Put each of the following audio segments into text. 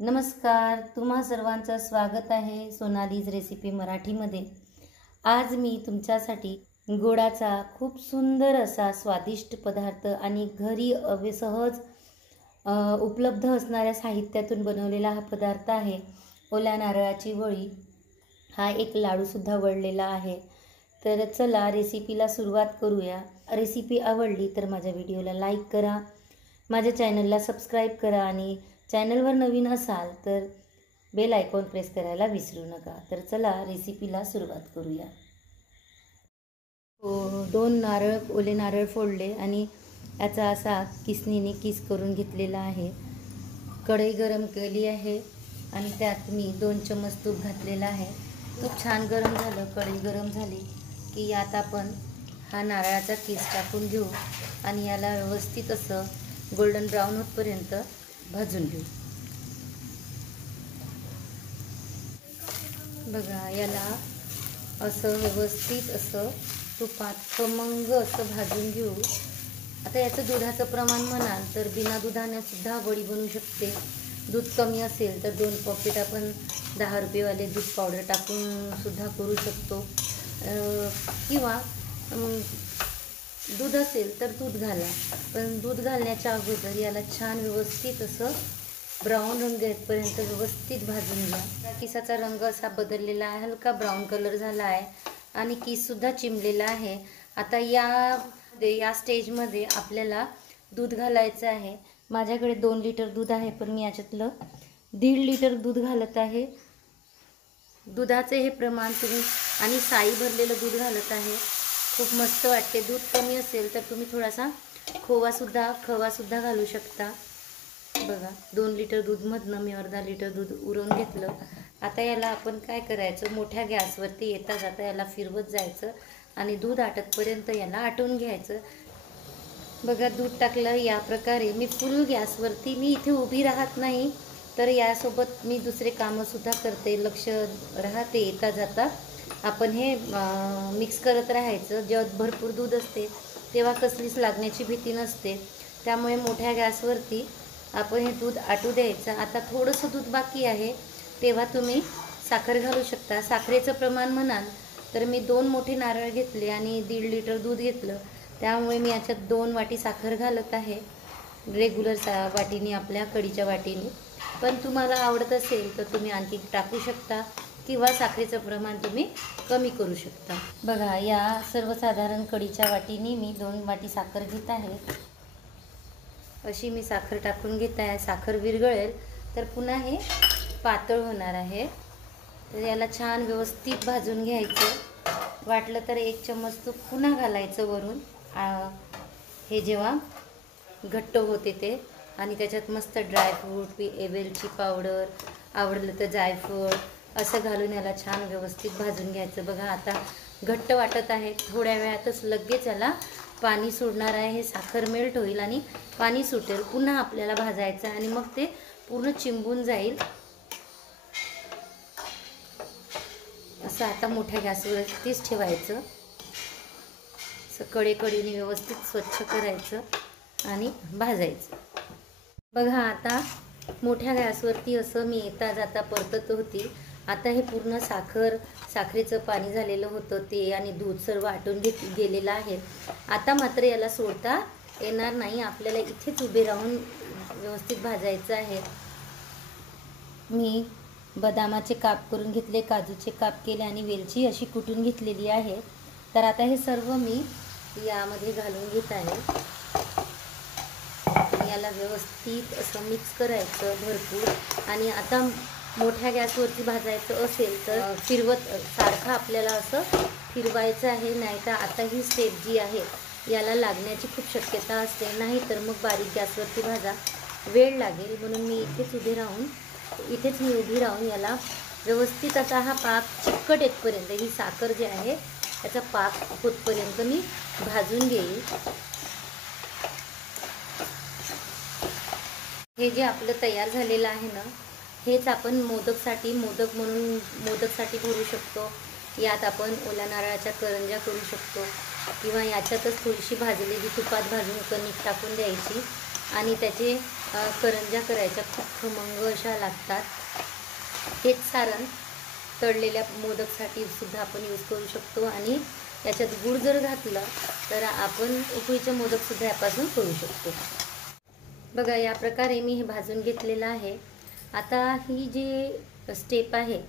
नमस्कार, तुम्हा सर्वांचं स्वागत आहे सोनालीज रेसिपी मराठीमध्ये। आज मी तुमच्यासाठी गोडाचा खूप सुंदर असा स्वादिष्ट पदार्थ आणि घरी सहज उपलब्ध असणाऱ्या साहित्यातून बनवलेला हा पदार्थ आहे। ओल्या नारळाची वळी हा एक लाडूसुद्धा वळलेला आहे। तर चला रेसिपीला सुरुवात करूया। रेसिपी आवडली तर माझ्या व्हिडिओला लाईक करा, माझ्या चॅनलला सबस्क्राईब करा आणि चॅनलवर नवीन असाल तर बेल आयकॉन प्रेस करायला विसरू नका। तर चला रेसिपीला सुरुवात करूया। दोन नारळ, ओले नारळ फोडले आणि याचा असा किसनीने किस करून घेतलेला आहे। कढई गरम केली आहे आणि त्यात मी 2 चमच तूप घातलेला आहे। तूप छान गरम झालं, कढई गरम झाली की यात आपण हा नारळाचा किस टाकून घेऊ आणि याला व्यवस्थित असं गोल्डन ब्राऊन होईपर्यंत भाजून घेऊ। बघा, याला असं व्यवस्थित असं तुपात खमंग असं भाजून घेऊ। आता याचं दुधाचं प्रमाण म्हणाल तर बिना दुधाने सुद्धा वडी बनू शकते। दूध कमी असेल तर 2 पॉकेट आपण 10 रुपयेवाले दूध पावडर टाकून सुद्धा करू शकतो, किंवा दूध असेल तर दूध घाला। पण दूध घालण्याच्या अगोदर याला छान व्यवस्थित असं ब्राऊन रंग येईपर्यंत व्यवस्थित भाजून घ्या। किसाचा रंग असा बदललेला आहे, हलका ब्राऊन कलर झाला आहे आणि किससुद्धा चिमलेला आहे। आता या स्टेजमध्ये आपल्याला दूध घालायचं आहे। माझ्याकडे 2 लिटर दूध आहे, पण मी याच्यातलं 1.5 लिटर दूध घालत आहे। दुधाचे हे प्रमाण तुम्ही आणि साई भरलेलं दूध घालत आहे, खूप मस्त वाटते। दूध कमी असेल तर तुम्ही थोडासा खवासुद्धा घालू शकता। बघा, 2 लिटर दूधमधनं मी अर्धा लिटर दूध उरवून घेतलं। आता याला आपण काय करायचं, मोठ्या गॅसवरती येता जाता याला फिरवत जायचं आणि दूध आटतपर्यंत याला आटवून घ्यायचं। बघा, दूध टाकलं या प्रकारे। मी फुल गॅसवरती मी इथे उभी राहत नाही, तर यासोबत मी दुसरे कामंसुद्धा करते, लक्ष राहते। येता जाता आपण हे मिक्स करत राहायचं। जेव्हा भरपूर दूध असते तेव्हा कसलीच लागण्याची भीती नसते, त्यामुळे मोठ्या गॅसवरती आपण हे दूध आटू द्यायचं। आता थोडंसं दूध बाकी आहे तेव्हा तुम्ही साखर घालू शकता। साखरेचं प्रमाण म्हणाल तर मी 2 मोठे नारळ घेतले आणि 1.5 लिटर दूध घेतलं, त्यामुळे मी याच्यात 2 वाटी साखर घालत आहे, रेग्युलर वाटीने, आपल्या कढीच्या वाटीने। पण तुम्हाला आवडत असेल तर तुम्ही आणखी टाकू शकता किंवा साखरेचं प्रमाण तुम्ही कमी करू शकता। बघा, या सर्वसाधारण कढीच्या वाटीने मी 2 वाटी साखर घेत आहे। अशी मी साखर टाकून घेत आहे। साखर विरघळेल तर पुन्हा हे पातळ होणार आहे, तर याला छान व्यवस्थित भाजून घ्यायचं। वाटलं तर 1 चमच तूप पुन्हा घालायचं वरून, हे जेव्हा घट्ट होते ते। आणि त्याच्यात मस्त ड्रायफ्रूट, वेलची पावडर, आवडलं तर जायफळ असं घालून याला छान व्यवस्थित भाजून घ्यायचं। बघा, आता घट्ट वाटत आहे, थोड्या वेळातच लगेच याला पाणी सुटणार आहे। हे साखर मेल्ट होईल आणि पाणी सुटेल, पुन्हा आपल्याला भाजायचं आणि मग ते पूर्ण चिंबून जाईल। असं आता मोठ्या गॅसवरतीच ठेवायचं, असं कडेकडेने व्यवस्थित स्वच्छ करायचं आणि भाजायचं। बघा, आता मोठ्या गॅसवरती असं मी येता जाता परतत होती। आता हे पूर्ण साखरेचं पाणी झालेलं होतं ते आणि दूध सर्व आटून गेलेलं आहे। आता मात्र याला सोडता येणार नाही, आपल्याला इथेच उभे राहून व्यवस्थित भाजायचं आहे। मी बदामाचे काप करून घेतले, काजूचे काप केले आणि वेलची अशी कुटून घेतलेली आहे। तर आता हे सर्व मी यामध्ये घालून घेत आहे। याला व्यवस्थित असं मिक्स करायचं भरपूर। आणि आता मोठ्या गॅसवरती भाजायचं असेल तर सारखं आपल्याला असं फिरवायचं आहे, नाहीतर आता ही स्टेप जी आहे याला लागण्याची खूप शक्यता असते, नाहीतर मग बारीक गॅसवरती भाजा, वेळ लागेल। म्हणून मी इथेच उभी राहून याला व्यवस्थित आता हा पाक चिकट येतपर्यंत, ही साखर जी आहे याचा पाक होतपर्यंत मी भाजून घेईल। हे जे आपलं तयार झालेलं आहे ना, हेच आपण मोदक म्हणून करू शकतो। यात आपण ओल्या नारळाच्या करंज्या करू शकतो, किंवा याच्यातच थोडीशी भाजलेली तुपात भाजून कणिक टाकून द्यायची आणि त्याचे करंज्या करायच्या खूप खमंग अशा लागतात. हेच सारण तळलेल्या मोदकसाठी सुद्धा आपण यूज करू शकतो आणि याच्यात गूळ जर घातलं तर आपण उकळीचे मोदकसुद्धा यापासून करू शकतो. बघा, या प्रकारे मी हे भाजून घेतलेलं आहे. आता ही जी स्टेप आहे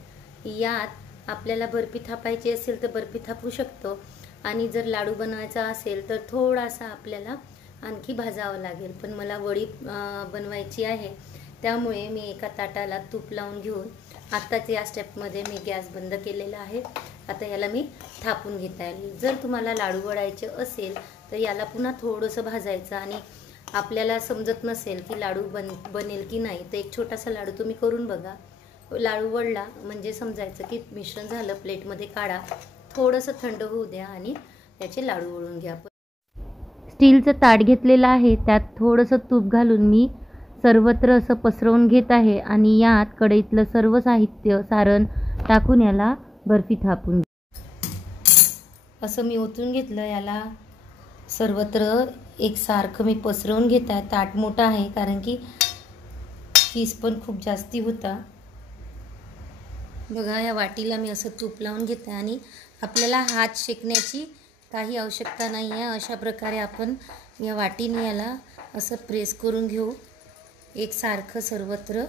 यात आपल्याला बर्फी थापायची असेल तर बर्फी थापू शकतो आणि जर लाडू बनवायचा असेल तर थोडासा आपल्याला आणखी भाजावं लागेल. पण मला वडी बनवायची आहे, त्यामुळे मी एका ताटाला तूप लावून घेऊन आत्ताच या स्टेपमध्ये मी गॅस बंद केलेला आहे. आता याला मी थापून घेता येईल. जर तुम्हाला लाडू वळायचे असेल तर याला पुन्हा थोडंसं भाजायचं आणि आपल्याला समजत नसेल की लाडू बनेल की नाही तर एक छोटासा लाडू तुम्ही करून बघा. लाडू वळला म्हणजे समजायचं की मिश्रण झालं. प्लेटमध्ये काढा, थोडंसं थंड होऊ द्या आणि त्याचे लाडू वळून घ्या. स्टीलचं ताट घेतलेलं आहे, त्यात थोडंसं तूप घालून मी सर्वत्र असं पसरवून घेत आहे आणि यात कढईतलं सर्व साहित्य सारण टाकून याला बर्फी थापून असं मी ओतून घेतलं. याला सर्वत्र एकसारखं मी पसरवून घेत आहे. ताट मोठा आहे कारण की किस पण खूप जास्ती होता. बघा, या वाटीला मी असं तूप लावून घेत आहे आणि आपल्याला हात शेकण्याची काही आवश्यकता नाही आहे. अशा प्रकारे आपण या वाटीने याला असं प्रेस करून घेऊ एकसारखं सर्वत्र.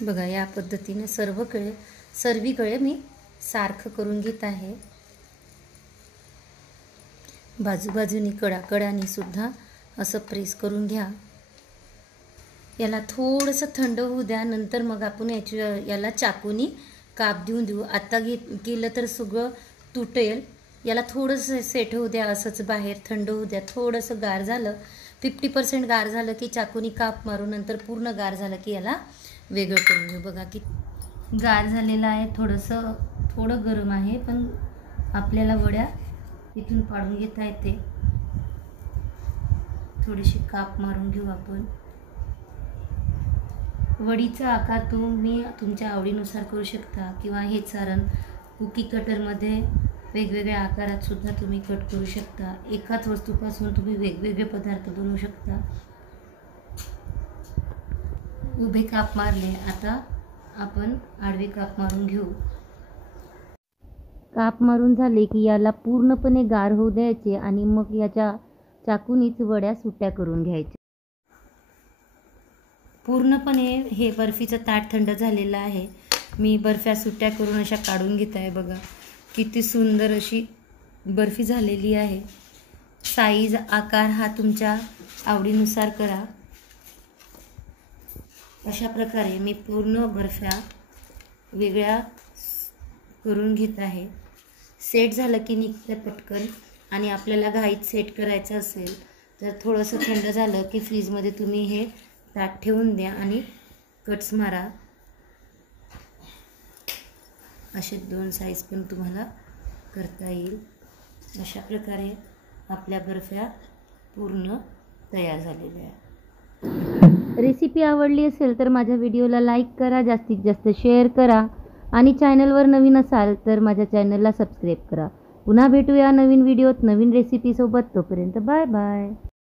बघा, या पद्धतीने सर्वीकडे मी सारखं करून घेत आहे. बाजूबाजूनी कडाकडाने सुद्धा असं प्रेस करून घ्या. याला थोडंसं थंड होऊ द्या, नंतर मग आपण याला चाकूनी काप देऊ. आता केलं तर सगळं तुटेल. याला थोडंसं सेट होऊ द्या, असंच बाहेर थंड होऊ द्या. थोडंसं गार झालं, 50% गार झालं की चाकूनी काप मारू. नंतर पूर्ण गार झालं की याला वेगळं करून घेऊ. बघा की गार झालेलं आहे. थोडं गरम आहे, पण आपल्याला वड्या इथून पाडून घेता येते. थोडेसे काप मारून घेऊ आपण. वडीचा आकार तुम्ही तुमच्या आवडीनुसार करू शकता किंवा हे सारण कुकी कटरमध्ये वेगवेगळ्या आकारात सुद्धा तुम्ही कट करू शकता. एकाच वस्तूपासून तुम्ही वेगवेगळे पदार्थ बनवू शकता. उभे काप मारले, आता आपण आडवे काप मारून घेऊ. काप मारून झाले की याला पूर्णपणे गार होऊ द्यायचे आणि मग याच्या चाकूनीच वड्या सुट्ट्या करून घ्यायच्या. पूर्णपणे हे बर्फीचं ताट थंड झालेलं आहे. मी बर्फ्या सुट्ट्या करून अशा काढून घेत आहे. बघा किती सुंदर अशी बर्फी झालेली आहे. साईज आकार हा तुमच्या आवडीनुसार करा. अशा प्रकारे मी पूर्ण बर्फ्या वेगळ्या करून घेत आहे. सेट झालं की निघतं पटकन आणि आपल्याला घाईत सेट करायचं असेल तर थोडंसं थंड झालं की फ्रीजमध्ये तुम्ही हे ताट ठेवून द्या आणि कट्स मारा. असे 2 साईज पण तुम्हाला करता येईल. अशा प्रकारे आपल्या बर्फ्या पूर्ण तयार झालेल्या आहेत. रेसिपी आवडली असेल तर माझ्या व्हिडिओला लाईक करा, जास्तीत जास्त शेअर करा आणि चॅनलवर नवीन असाल तर माझ्या चॅनलला सबस्क्राईब करा. पुन्हा भेटूया नवीन व्हिडिओत नवीन रेसिपीसोबत. तोपर्यंत बाय बाय.